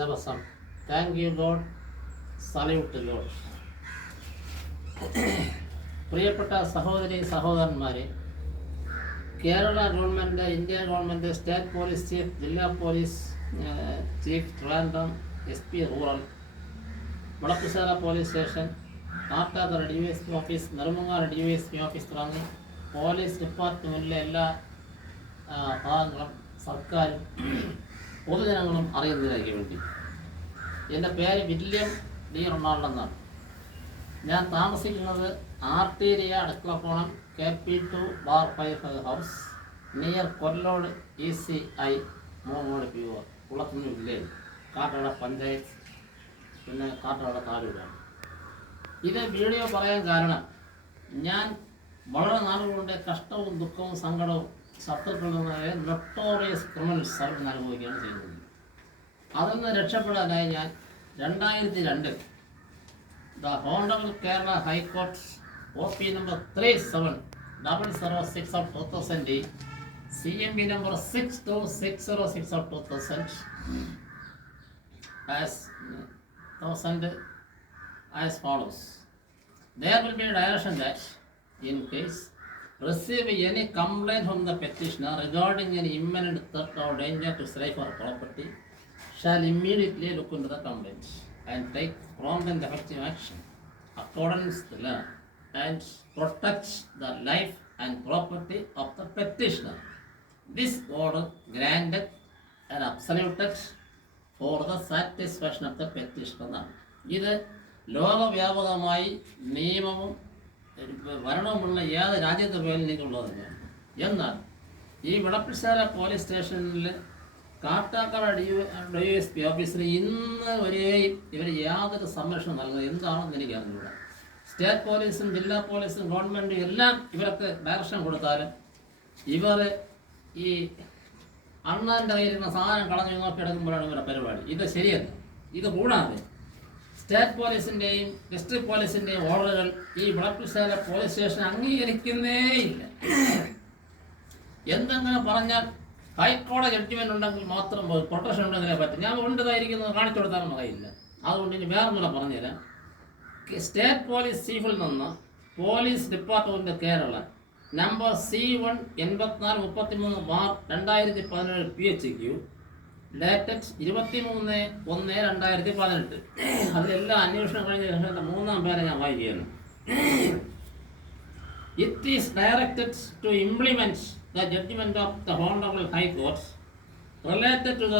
ദിവസം. Thank you God, salute God. പ്രിയപ്പെട്ട സഹോദരി സഹോദരന്മാരെ, Kerala government, India government, state police chief, ജില്ലാ police chief, Trivandrum SP rural, Mulappushala police station, Kattakada DYSP office, Nedumangad DYSP office തുടങ്ങി police ഡിപ്പാർട്ട്മെൻറ്റിലെ എല്ലാ ഭാഗങ്ങളും സർക്കാരും പൊതുജനങ്ങളും അറിയുന്നതിനു വേണ്ടി. എൻ്റെ പേര് വില്യം ഡി റൊണാൾഡ് എന്നാണ്. ഞാൻ താമസിക്കുന്നത് ആർട്ടീരിയ Adukkalakonam KP2/5 house, near Kollode ECI Moongode പ്യൂർ, കുളത്തുനിന്ന് വില്ലേജ്, കാട്ടാക്കട പഞ്ചായത്ത്, പിന്നെ കാട്ടാക്കട താലൂക്കാണ്. ഇത് വീഡിയോ പറയാൻ കാരണം, ഞാൻ വളരെ നാളുകൊണ്ട് കഷ്ടവും ദുഃഖവും സങ്കടവും ശത്രുക്കളിൽ നിന്നായ നൊട്ടോറിയസ് ക്രിമിനൽസ് സർവീസ് അനുഭവിക്കുകയാണ് ചെയ്യുന്നത്. അതിൽ നിന്ന് രക്ഷപ്പെടാനായി ഞാൻ 2002 the honourable Kerala high court OP number 370006/2000, CMB number 6260/2000 as follows. There will be a direction that in case receive any complaint from the petitioner regarding an imminent threat or danger to life or property, shall immediately look into the complaint and take prompt and effective action according to the law and protect the life and property of the petitioner. This order granted and absoluted for the satisfaction of the petitioner. ഇത് ലോകവ്യാപകമായി നിയമവും ഭരണവുമുള്ള ഏത് രാജ്യത്തെ പോലും നിന്നുള്ളത് തന്നെയാണ്. എന്നാൽ ഈ മുളപ്പുശാല police സ്റ്റേഷനിൽ Kattakada DYSP ഓഫീസിൽ ഇന്ന് വരെയും ഇവർ യാതൊരു സംരക്ഷണം നൽകുന്നത് എന്താണെന്ന് എനിക്ക് അറിഞ്ഞൂടാ. സ്റ്റേറ്റ് പോലീസും ജില്ലാ പോലീസും ഗവൺമെൻറ്റും എല്ലാം ഇവർക്ക് ഡയറക്ഷൻ കൊടുത്താലും ഇവർ ഈ അണ്ണാൻ്റെ കയ്യിലിരുന്ന സാധനം കളഞ്ഞു നോക്കി എടുക്കുമ്പോഴാണ് ഇവരുടെ പരിപാടി. ഇത് ശരിയല്ല. ഇത് കൂടാതെ സ്റ്റേറ്റ് പോലീസിൻ്റെയും ഡിസ്ട്രിക്ട് പോലീസിൻ്റെയും ഓർഡറുകൾ ഈ മുളപ്പുശാല പോലീസ് സ്റ്റേഷൻ അംഗീകരിക്കുന്നേയില്ല. എന്തെങ്കിലും പറഞ്ഞാൽ ഹൈക്കോടതി ജഡ്ജ്മെൻ്റ് ഉണ്ടെങ്കിൽ മാത്രം പ്രൊട്ടക്ഷൻ ഉണ്ടെങ്കിലേ പറ്റും. ഞാൻ കൊണ്ടതായിരിക്കുന്നത് കാണിച്ചു കൊടുത്താലും പറയില്ല. അതുകൊണ്ട് ഇനി വേറൊന്നുകൂടെ പറഞ്ഞുതരാം. സ്റ്റേറ്റ് പോലീസ് ചീഫിൽ നിന്ന് police department Kerala number C1-8433/2017 PHQ dated 23/1/2018. അതിലെല്ലാം അന്വേഷണം കഴിഞ്ഞ ശേഷം 3-ാം പേരെ ഞാൻ വായിക്കുകയാണ്. It is directed to implement the judgement of the honourable high court related to the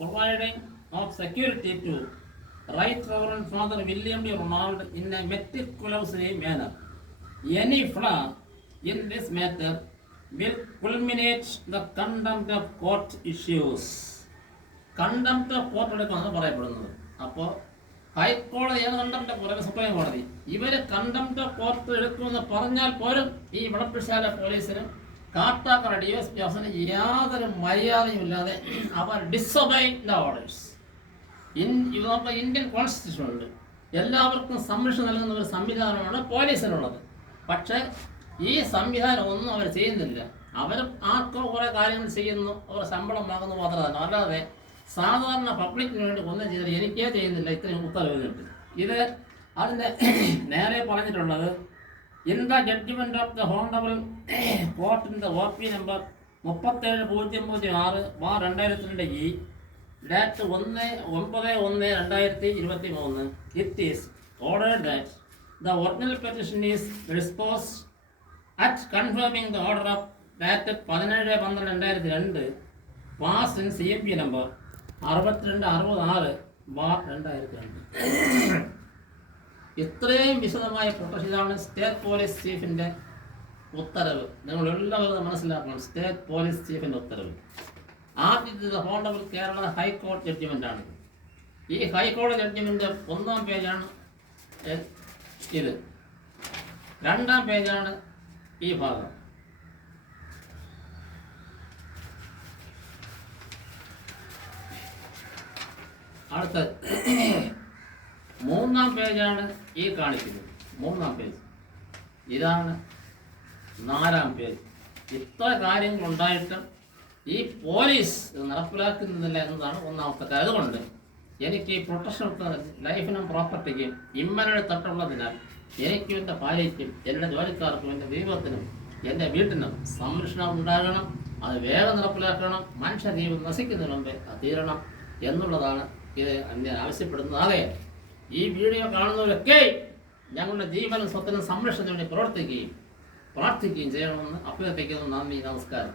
providing of security to Right Reverend Father William D. Ronald in a meticulous manner. Any flaw in this matter will culminate the contempt of court issues. Contempt of court എടുക്കുമെന്ന് പറയപ്പെടുന്നത്. അപ്പോൾ ഹൈക്കോടതിയാണ് contempt of കോടതി, supreme കോടതി. ഇവര് contempt of court എടുക്കുമെന്ന് പറഞ്ഞാൽ പോലും ഈ മുളപ്പുശാല പോലീസിനും കാട്ടാക്കട DYSP ഓഫീസിന് യാതൊരു മര്യാദയും ഇല്ലാതെ അവർ ഡിസൊബൈ ദ ഓർഡേഴ്സ്. നമ്മുടെ ഇന്ത്യൻ കോൺസ്റ്റിറ്റ്യൂഷൻ ഉണ്ട്. എല്ലാവർക്കും സംരക്ഷണം നൽകുന്ന ഒരു സംവിധാനമാണ് പോലീസിനുള്ളത്. പക്ഷേ ഈ സംവിധാനം ഒന്നും അവർ ചെയ്യുന്നില്ല. അവർ ആർക്കോ കുറേ കാര്യങ്ങൾ ചെയ്യുന്നു, അവർ ശമ്പളം വാങ്ങുന്നു മാത്രമല്ല. അല്ലാതെ സാധാരണ പബ്ലിക്കിന് വേണ്ടി ഒന്നും ചെയ്തിട്ട് എനിക്കേ ചെയ്യുന്നില്ല ഇത്രയും ഉത്തരവ് കിട്ടി. ഇത് അതിൻ്റെ നേരെ പറഞ്ഞിട്ടുള്ളത് in the judgement of the honourable court in the OP number 37006/2002 date 1/9/2023. It is ordered that the original petition is disposed at confirming the order of date 17/12/2002 passed in CMB number 6266/2002. ഇത്രയും വിശദമായ പ്രൊട്ടക്ഷനാണ് state police ചീഫിൻ്റെ ഉത്തരവ്. നിങ്ങളെല്ലാവരും മനസ്സിലാക്കണം. State police ചീഫിൻ്റെ ഉത്തരവ് ആദ്യത്തെ honourable Kerala ഹൈക്കോടതി ജഡ്ജ്മെൻ്റാണ്. ഈ ഹൈക്കോടതി ജഡ്ജ്മെൻ്റ് 1-ാം പേജാണ് ഇത്, 2-ാം പേജാണ് ഈ ഭാഗം. അടുത്ത 3-ാം പേജാണ് ഈ കാണിക്കുന്നത്. 3-ാം പേജ് ഇതാണ്. 4-ാം പേജ്. ഇത്ര കാര്യങ്ങളുണ്ടായിട്ടും ഈ പോലീസ് ഇത് നടപ്പിലാക്കുന്നില്ല എന്നതാണ് ഒന്നാമത്തെ കാര്യം. അതുകൊണ്ട് എനിക്ക് ഈ പ്രൊട്ടക്ഷൻ ലൈഫിനും പ്രോപ്പർട്ടിക്കും ഇമ്മനോട് തൊട്ടുള്ളതിനാൽ എനിക്കും എൻ്റെ ഭാര്യയ്ക്കും എൻ്റെ ജോലിക്കാർക്കും എൻ്റെ ദൈവത്തിനും എൻ്റെ വീട്ടിനും സംരക്ഷണം ഉണ്ടാകണം. അത് വേഗം നടപ്പിലാക്കണം. മനുഷ്യജീവൻ നശിക്കുന്നതിന് മുമ്പേ അത് തീരണം എന്നുള്ളതാണ് ഇത് ഞാൻ ആവശ്യപ്പെടുന്നത്. ആകെ ഈ വീഡിയോ കാണുന്നവരൊക്കെ ഞങ്ങളുടെ ജീവനും സ്വത്തിനും സംരക്ഷണത്തിന് വേണ്ടി പ്രവർത്തിക്കുകയും പ്രാർത്ഥിക്കുകയും ചെയ്യണമെന്ന് അഭ്യർത്ഥിക്കുന്നു. നന്ദി, നമസ്കാരം.